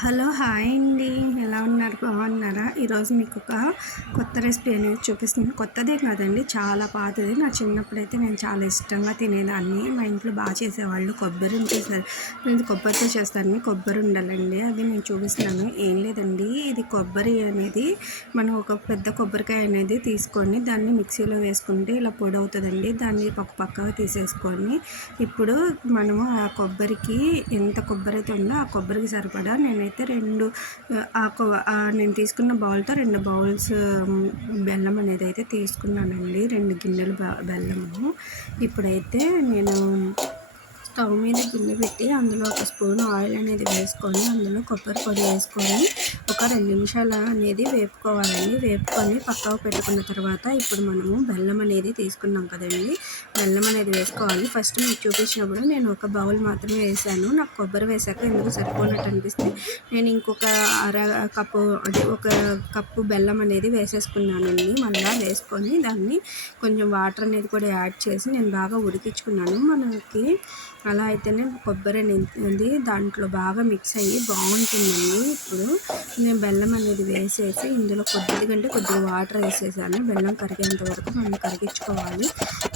Hello hi అండి, ఎలా ఉన్నారు? బాగున్నారా? ఈరోజు మీకు ఒక కొత్త రెసిపీ అనేది చూపిస్తుంది. కొత్తదే కాదండి, చాలా పాతది. నా చిన్నప్పుడైతే నేను చాలా ఇష్టంగా తినేదాన్ని. మా ఇంట్లో బాగా చేసేవాళ్ళు. కొబ్బరి చేశారు, నేను కొబ్బరితో చేస్తాను. కొబ్బరి ఉండాలండి, అది నేను చూపిస్తున్నాను. ఏం లేదండి, ఇది కొబ్బరి అనేది మనం ఒక పెద్ద కొబ్బరికాయ అనేది తీసుకొని దాన్ని మిక్సీలో వేసుకుంటే ఇలా పొడి అవుతుందండి. దాన్ని పక్కగా తీసేసుకొని ఇప్పుడు మనము ఆ కొబ్బరికి ఎంత కొబ్బరి అయితే ఉందో ఆ కొబ్బరికి సరిపడా నేనైతే నేను తీసుకున్న బౌల్తో 2 బౌల్స్ బెల్లం అనేది అయితే తీసుకున్నానండి. 2 గిన్నెలు బెల్లము. ఇప్పుడైతే నేను స్టవ్ మీద గిన్నె పెట్టి అందులో ఒక స్పూన్ ఆయిల్ అనేది వేసుకొని అందులో కొబ్బరి పొడి వేసుకొని ఒక 2 నిమిషాలు అనేది వేపుకోవాలండి. వేపుకొని పక్కకు పెట్టుకున్న తర్వాత ఇప్పుడు మనము బెల్లం అనేది తీసుకున్నాం కదండి, బెల్లం అనేది వేసుకోవాలి. ఫస్ట్ మీకు చూపించినప్పుడు నేను ఒక బౌల్ మాత్రమే వేసాను. నాకు కొబ్బరి వేసాక ఎందుకు సరిపోనట్టు అనిపిస్తే నేను ఇంకొక కప్పు అంటే ఒక కప్పు బెల్లం అనేది వేసేసుకున్నానండి. మళ్ళీ వేసుకొని దాన్ని కొంచెం వాటర్ అనేది కూడా యాడ్ చేసి నేను బాగా ఉడికించుకున్నాను. మనకి అలా అయితేనే కొబ్బరి అనేది దాంట్లో బాగా మిక్స్ అయ్యి బాగుంటుందండి. ఇప్పుడు నేను బెల్లం అనేది వేసేసి ఇందులో కొద్దిగా వాటర్ వేసేసాను. బెల్లం కరిగేంత వరకు మనం కరిగించుకోవాలి.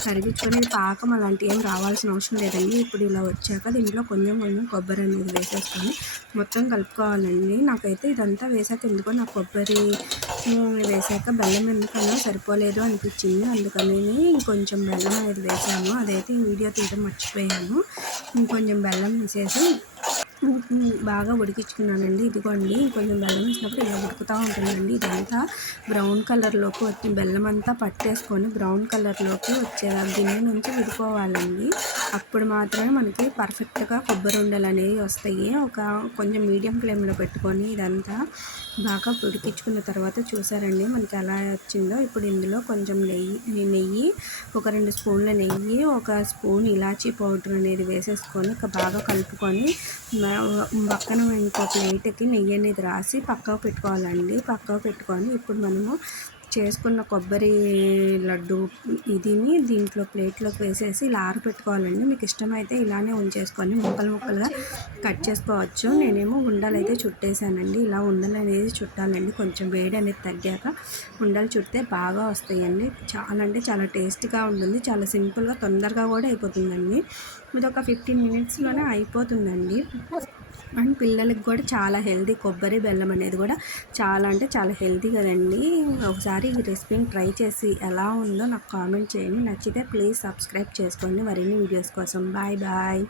కరిగించుకొని పాకం అలాంటి ఏం రావాల్సిన అవసరం లేదండి. ఇప్పుడు ఇలా వచ్చాక దీంట్లో కొంచెం కొబ్బరి అనేది వేసేసుకొని మొత్తం కలుపుకోవాలండి. నాకైతే ఇదంతా వేసాక ఎందుకో నాకు కొబ్బరి వేసాక బెల్లం ఎందుకన్నా సరిపోలేదు అనిపించింది. అందుకని ఇంకొంచెం బెల్లం అనేది వేసాను. అదైతే వీడియో తీయడం మర్చిపోయాను. ఇంకొంచెం బెల్లం వేసేసి బాగా ఉడికించుకున్నానండి. ఇదిగోండి, కొంచెం బెల్లం వేసినప్పుడు ఇలా ఉడుకుతూ ఉంటుందండి. ఇదంతా బ్రౌన్ కలర్లోకి వచ్చి బెల్లం అంతా పట్టేసుకొని బ్రౌన్ కలర్లోకి వచ్చేదా గిన్నె నుంచి విడిపోవాలండి. అప్పుడు మాత్రమే మనకి పర్ఫెక్ట్గా కొబ్బరి ఉండలు అనేవి వస్తాయి. కొంచెం మీడియం ఫ్లేమ్లో పెట్టుకొని ఇదంతా బాగా ఉడికించుకున్న తర్వాత చూసారండి మనకి ఎలా వచ్చిందో. ఇప్పుడు ఇందులో కొంచెం నెయ్యి ఒక 2 స్పూన్ల నెయ్యి, ఒక స్పూన్ ఇలాచీ పౌడర్ అనేది వేసేసుకొని బాగా కలుపుకొని పక్కన ఇంకో ప్లేట్కి నెయ్యి అనేది రాసి పక్కకు పెట్టుకోవాలండి. పక్కకు పెట్టుకొని ఇప్పుడు మనము చేసుకున్న కొబ్బరి లడ్డు ఇదిని దీంట్లో ప్లేట్లోకి వేసేసి ఇలా ఆరబెట్టుకోవాలండి. మీకు ఇష్టమైతే ఇలానే ఉంచేసుకొని ముక్కలుగా కట్ చేసుకోవచ్చు. నేనేమో ఉండలు అయితే చుట్టేసానండి. ఇలా ఉండలు అనేది చుట్టాలండి. కొంచెం వేడి అనేది తగ్గాక ఉండలు చుడితే బాగా వస్తాయండి. చాలా అంటే చాలా టేస్ట్గా ఉంటుంది. చాలా సింపుల్గా తొందరగా కూడా అయిపోతుందండి. ఇది ఒక 15 మినిట్స్లోనే అయిపోతుందండి. అండ్ పిల్లలకి కూడా చాలా హెల్తీ. కొబ్బరి బెల్లం అనేది కూడా చాలా అంటే చాలా హెల్తీ కదండి. ఒకసారి ఈ రెసిపీని ట్రై చేసి ఎలా ఉందో నాకు కామెంట్ చేయండి. నచ్చితే ప్లీజ్ సబ్స్క్రైబ్ చేసుకోండి మరిన్ని వీడియోస్ కోసం. Bye bye.